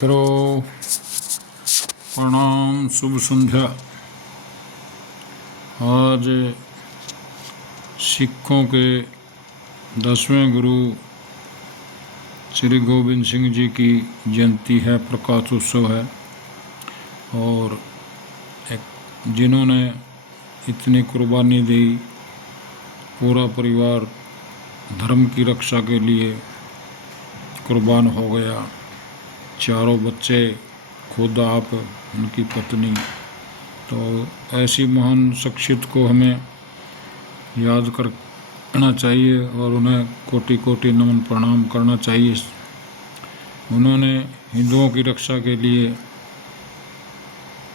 करो प्रणाम, शुभ संध्या। आज सिखों के 10वें गुरु श्री गोविंद सिंह जी की जयंती है, प्रकाश उत्सव है। और जिन्होंने इतनी कुर्बानी दी, पूरा परिवार धर्म की रक्षा के लिए कुर्बान हो गया। चारों बच्चे, खुद आप, उनकी पत्नी। तो ऐसी महान शख्सियत को हमें याद करना चाहिए और उन्हें कोटि कोटि नमन प्रणाम करना चाहिए। उन्होंने हिंदुओं की रक्षा के लिए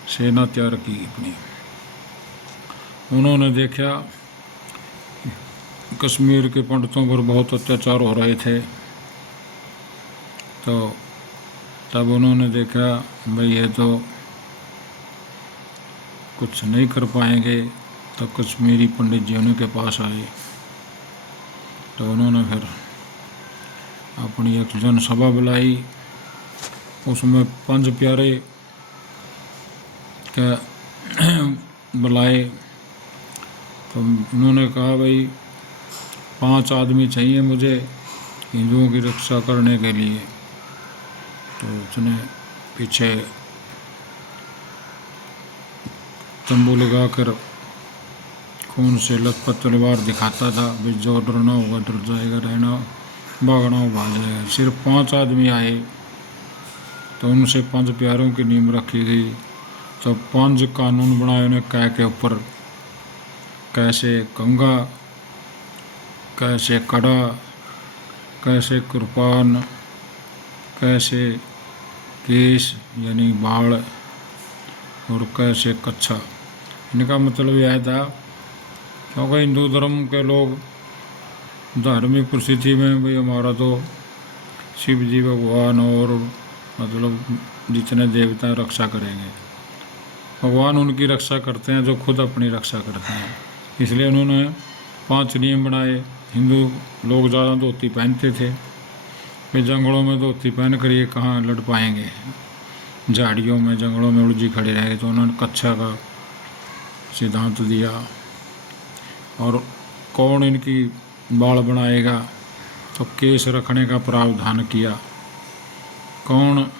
सेना तैयार की अपनी। उन्होंने देखा कश्मीर के पंडितों पर बहुत अत्याचार हो रहे थे, तो तब उन्होंने देखा भाई ये तो कुछ नहीं कर पाएंगे, तो कश्मीरी पंडित जी उनके पास आए। तो उन्होंने फिर अपनी एक जनसभा बुलाई, उसमें 5 प्यारे के बुलाए। तो उन्होंने कहा भाई 5 आदमी चाहिए मुझे हिंदुओं की रक्षा करने के लिए। तो उसने पीछे तंबू लगाकर खून से लथपथ तलवार दिखाता था, भी जो डरना होगा डर जाएगा, रहना भागना हो भाग जाएगा। सिर्फ 5 आदमी आए, तो उनसे 5 प्यारों की नींव रखी गई। तो 5 कानून बनाए उन्हें कै के ऊपर, कैसे कंगा, कैसे कड़ा, कैसे कुर्बान, कैसे केस यानी बाढ़, और कैसे कच्छा। इनका मतलब यह था क्योंकि हिंदू धर्म के लोग धार्मिक परिस्थिति में भाई हमारा तो शिव जी भगवान और मतलब जितने देवता रक्षा करेंगे, भगवान उनकी रक्षा करते हैं जो खुद अपनी रक्षा करते हैं। इसलिए उन्होंने 5 नियम बनाए। हिंदू लोग ज़्यादा धोती पहनते थे, वे जंगलों में धोती पहन कर ये कहाँ लड़ पाएंगे, झाड़ियों में जंगलों में उलझी खड़े रहे। तो उन्होंने कच्छा का सिद्धांत दिया। और कौन इनकी बाल बनाएगा, तो केस रखने का प्रावधान किया। कौन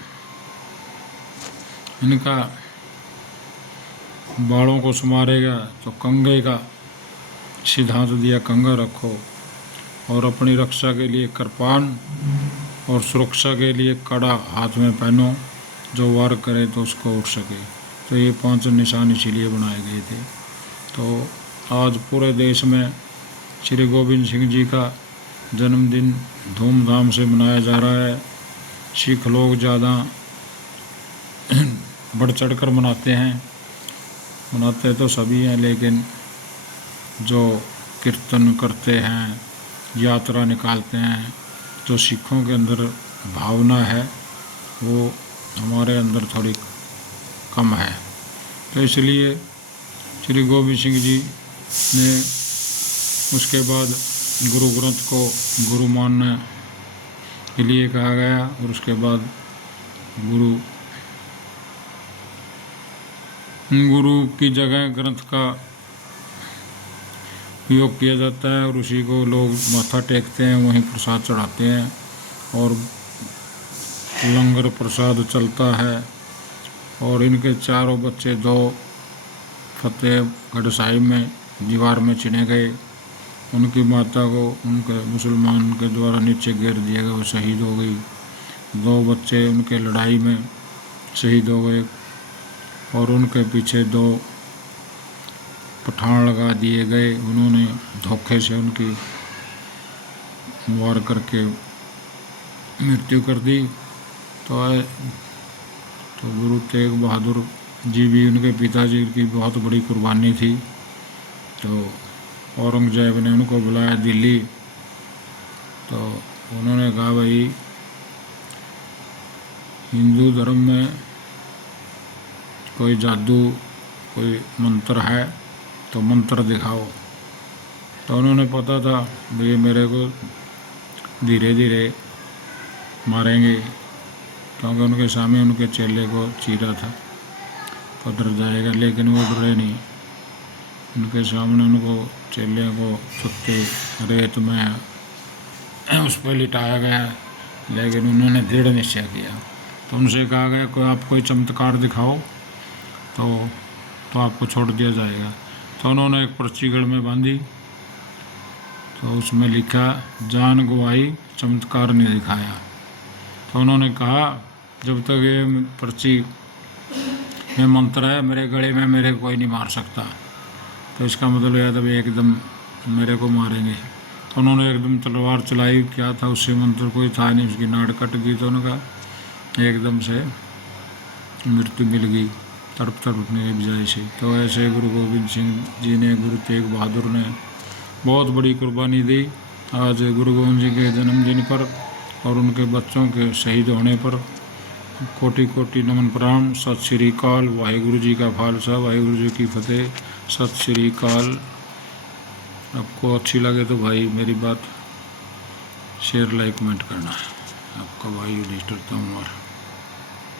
इनका बालों को संवारेगा, तो कंगे का सिद्धांत दिया, कंगा रखो। और अपनी रक्षा के लिए कृपान और सुरक्षा के लिए कड़ा हाथ में पहनो, जो वार करे तो उसको उठ सके। तो ये 5 निशान इसीलिए बनाए गए थे। तो आज पूरे देश में श्री गोविंद सिंह जी का जन्मदिन धूमधाम से मनाया जा रहा है। सिख लोग ज़्यादा बढ़ चढ़ कर मनाते तो सभी हैं, लेकिन जो कीर्तन करते हैं, यात्रा निकालते हैं, जो सिखों के अंदर भावना है वो हमारे अंदर थोड़ी कम है। तो इसलिए श्री गोविंद सिंह जी ने उसके बाद गुरु ग्रंथ को गुरु मानने के लिए कहा गया, और उसके बाद गुरु की जगह ग्रंथ का उपयोग किया जाता है, और उसी को लोग माथा टेकते हैं, वहीं प्रसाद चढ़ाते हैं, और लंगर प्रसाद चलता है। और इनके चारों बच्चे 2 फतेहगढ़ साहिब में दीवार में चिने गए। उनकी माता को उनके मुसलमान के द्वारा नीचे गिर दिया गया, वो शहीद हो गई। 2 बच्चे उनके लड़ाई में शहीद हो गए, और उनके पीछे 2 पठान लगा दिए गए। उन्होंने धोखे से उनकी वार करके मृत्यु कर दी। तो गुरु तेग बहादुर जी भी, उनके पिताजी की बहुत बड़ी कुर्बानी थी। तो औरंगजेब ने उनको बुलाया दिल्ली। तो उन्होंने कहा भाई हिंदू धर्म में कोई जादू, कोई मंत्र है तो मंत्र दिखाओ। तो उन्होंने पता था भाई मेरे को धीरे धीरे मारेंगे, क्योंकि उनके सामने उनके चेले को चीरा था, तो डर जाएगा, लेकिन वो डरे नहीं। उनके सामने उनको चेले को छुट्टे रेत में उस पर लिटाया गया, लेकिन उन्होंने दृढ़ निश्चय किया। तो उनसे कहा गया कोई आप कोई चमत्कार दिखाओ तो आपको छोड़ दिया जाएगा। तो उन्होंने एक पर्ची गढ़ में बांधी, तो उसमें लिखा जान गवाई चमत्कार ने दिखाया। तो उन्होंने कहा जब तक ये पर्ची में मंत्र है मेरे गले में मेरे कोई नहीं मार सकता। तो इसका मतलब यह था भाई एकदम मेरे को मारेंगे। तो उन्होंने एकदम तलवार चलाई, क्या था उससे मंत्र कोई था नहीं, उसकी नाड़ कट गई। तो उनका एकदम से मृत्यु मिल गई तड़प तड़पने की बजाय से। तो ऐसे गुरु गोविंद सिंह जी ने, गुरु तेग बहादुर ने बहुत बड़ी कुर्बानी दी। आज गुरु गोविंद सिंह के जन्मदिन पर और उनके बच्चों के शहीद होने पर कोटि कोटि नमन प्रणाम। सत श्री अकाल। वाहिगुरु जी का खालसा, वाहिगुरु जी की फतेह। सत श्री अकाल। आपको अच्छी लगे तो भाई मेरी बात शेयर लाइक कमेंट करना। आपका भाई युधिष्ठिर तंवर।